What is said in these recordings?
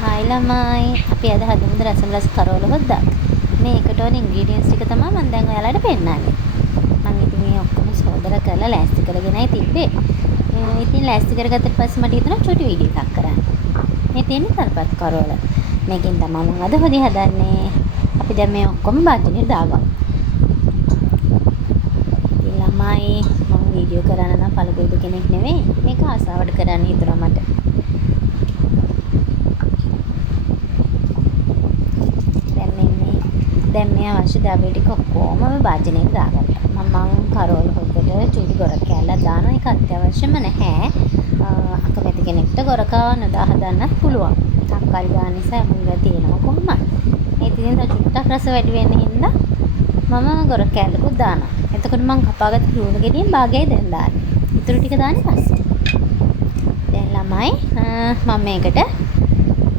Hi ළමයි. අපි අද හදමුද රසම රස කරවල හොද්දක්. මේකට ඕන ඉන්ග්‍රීඩියන්ට්ස් ටික තමයි මම දැන් ඔයාලට පෙන්නන්නේ. මම ඉතින් මේ ඔක්කොම සෝදලා කරලා ලෑස්ති කරගෙනයි තිබ්බේ. ඉතින් ලෑස්ති කරගත්තට පස්සේ මට හිතුණා චුටි වීඩියෝ එකක් කරන්න. මේ තියෙන්නේ තල්පත් කරවල. මේකෙන් තමයි මම අද හොදි හදන්නේ. අපි දැන් මේ ඔක්කොම බාජ්ජනෙට දාගමු. ඉතින් ළමයි මම වීඩියෝ කරන්න නම් පළපුරුදු කෙනෙක් නෙවෙයි. මේක ආසාවට කරන්න හිතුණා මට. දැන් මේ අවශ්‍ය ද්‍රව්‍ය ටික ඔක්කොම භාජනයට දාගත්තා. මම කරවල හොද්දට චුටි ගොරක් කෑල්ලක් දානවා. ඒක අත්‍යවශ්‍යම නැහැ. අකමැති කෙනෙක්ට ගොරක නොදා හදන්නත් පුළුවන්. තක්කාලි දාන නිසා මුංග තියෙනවා කොහොමද? ඒ ඉතින් චුට්ටක් රස වැඩි වෙන්න හින්දා මම ගොරක් කෑල්ලකුත් දානවා. එතකොට මම කපාගත්ත ලුණු ගෙඩියෙන් භාගයයි දැන් දාන්නේ. ඊටු ටික දාන්නේ පස්සේ. දැන් ළමයි මම මේකට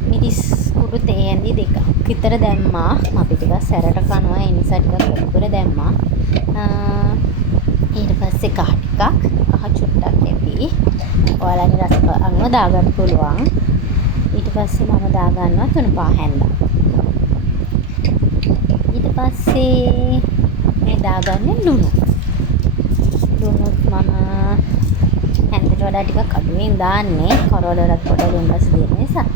මිරිස් කුඩු තේන්දි දෙකක් විතර දැම්මා. අපි ටිකක් සැරට කනවා ඒ නිසා ටිකක් වැඩිපුර දැම්මා. ඊට පස්සේ කහ ටිකක් කහ චුට්ටක් දෙපි. ඔයාලගේ රස අනුව දාගන්න පුළුවන්. ඊට පස්සේ මම දාගන්නවා තුන පහ හැන්දා. ඊට පස්සේ මේ දාගන්නේ ලුණු. ලුණුත් මම හැන්දට වඩා ටිකක් අඩුවෙන් දාන්නේ. කරවල වලත් පොඩ ලුණු රස දෙන නිසා.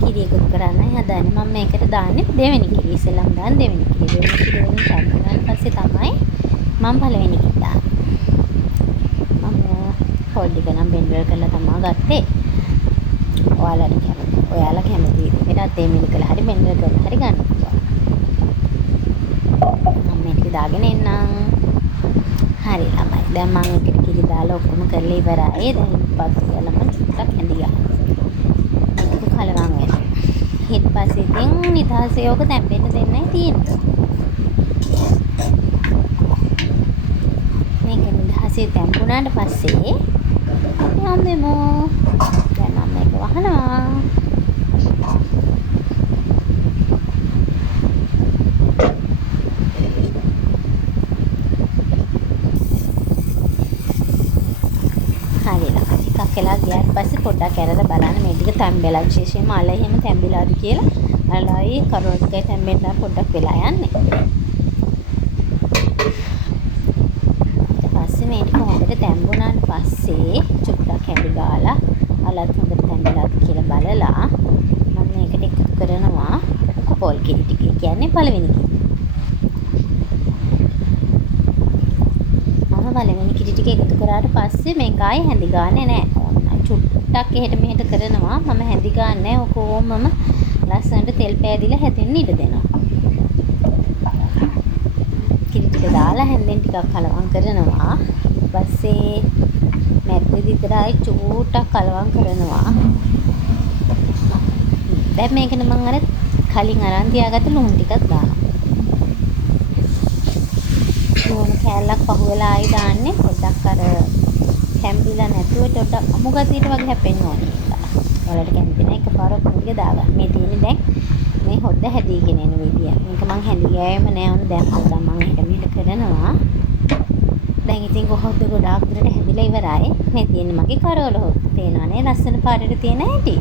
කිරි එකතු කරන්නයි හදන්නේ. මම මේකට දාන්නේ දෙවෙනි කිරි. ඉස්සෙල්ලාම දාන්නේ දෙවෙනි කිරි. දෙවෙනි ඊට පස්සේ තමයි මම පළවෙනි කිරි දාන්නේ. මම හොල්ඩි ගනම් බෙන්ඩර් කරලා තමයි ගත්තේ. ඔයාලා කැමති විදිහට තේ මිල කරලා හරි බෙන්ඩර් කරලා හරි ගන්න පුළුවන්. මම මේක දාගෙන එන්නම්. හරි ළමයි. දැන් මම ඒකට කිරි දාලා ඔක්කොම කරලා ඉවරයි. දැන් පස්සේ ළමයි චුට්ටක් ඇඳි ගන්න. කලවම් වෙනවා. ඊට පස්සේ ඉතින් නිදහසේ යෝග තැම්බෙන්න දෙන්නයි තියෙන්නේ. මේක නිදහසේ තැම්බුණාට පස්සේ අපි හම්බෙමු. දැන් මම මේක වහනවා. හරිලා. ටිකක් වෙලා ගියාට පස්සේ පොඩ්ඩක් ඇරලා බලන්න මේ ටික තැම්බෙලා විශේෂයෙන්ම අල එහෙම තැම්බිලාද කියලා. අලයි කරවල ටිකයි තැම්බෙන්න පොඩ්ඩක් වෙලා යන්නේ. ඊට පස්සේ මේ ටික හොඳට තැම්බුණාට පස්සේ චුට්ටක් හැඳි ගාලා අලත් හොඳට තැම්බිලාද කියලා බලලා මම මේකට එකතු කරනවා කොපෝල් කිරි ටික. කියන්නේ පළවෙනි කිරි. පළවෙනි කිරි ටික එකතු කරාට පස්සේ මේක ආයේ හැඳි ගන්නෙ නෑ. චුට්ටක් එහෙට මෙහෙට කරනවා. මම හැඳි ගන්නෑ. ඔකෝමම ලස්සනට තෙල් පෑදිලා හැදෙන්න ඉඩ දෙනවා. කිරි ටික දාලා හැන්දෙන් ටිකක් කලවම් කරනවා. ඊට පස්සේ මැද්දේ විතරයි චූට්ටක් කලවම් කරනවා. දැන් මේකට මම අර කලින් අරන් තියාගත්ත ලුණු ටිකක් දානවා. ලුණු කෑල්ලක් පහුවෙලා ආයි දාන්නේ. පොඩ්ඩක් අර තැම්බිලා නැතුව ඩොඩ අමු ගතියට වගේ හැපෙන්න ඕනේ. ඔයාලට කැමති නම් එකපාර ඔක්කොම දාගන්න. මේ තියෙන්නේ දැන් මේ හොද්ද හැදීගෙන එන විදිය. මේක මං හැඳි ගෑවෙම නෑ. ඔන්න දැන් පොඩ්ඩක් මං එහෙට මෙහෙට කරනවා. දැන් ඉතින් හොද්ද ගොඩාක් දුරට හැදිලා ඉවරයි. මේ තියෙන්නේ මගේ කරවල හොද්ද. තේනවනේ ලස්සන පාටට තියෙන හැටි.